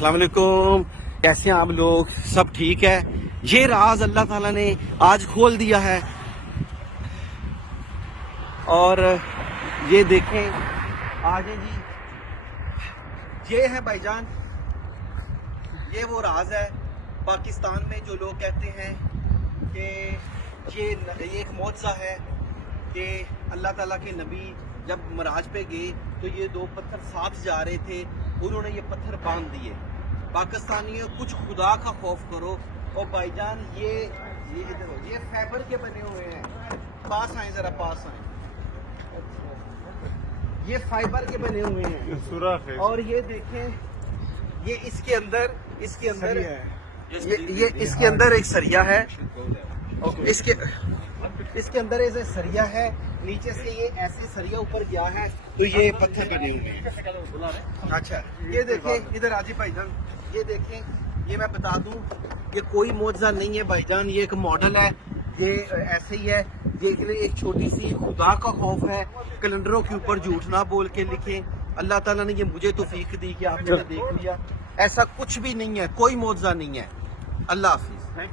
अस्सलाम वालेकुम, कैसे हैं आप लोग? सब ठीक है? ये राज अल्लाह ताला ने आज खोल दिया है और ये देखें, आगे जी ये है भाईजान, ये वो राज है पाकिस्तान में जो लोग कहते हैं कि ये एक मौजज़ा है कि अल्लाह ताला के नबी जब मराज पे गए तो ये दो पत्थर साथ जा रहे थे, उन्होंने ये पत्थर बांध दिए। पाकिस्तानियों कुछ खुदा का खौफ करो। और भाईजान ये इधर हो, ये फाइबर के बने हुए हैं, पास आए जरा, पास आए, ये फाइबर के बने हुए हैं। और ये देखें, ये इसके अंदर ये इसके अंदर एक सरिया है, इसके अंदर ऐसे सरिया है, नीचे से ये ऐसे सरिया ऊपर गया है तो ये पत्थर बने हुए हैं। अच्छा ये देखें, इधर आजी भाईजान, ये देखें, ये मैं बता दूं, ये कोई मौजज़ा नहीं है भाईजान, ये एक मॉडल है, ये ऐसे ही है। देख ले, एक छोटी सी खुदा का खौफ है, कैलेंडरों के ऊपर झूठ ना बोल के लिखें। अल्लाह ताला ने ये मुझे तौफीक दी कि आपने देख लिया, ऐसा कुछ भी नहीं है, कोई मौजज़ा नहीं है। अल्लाह हाफिज।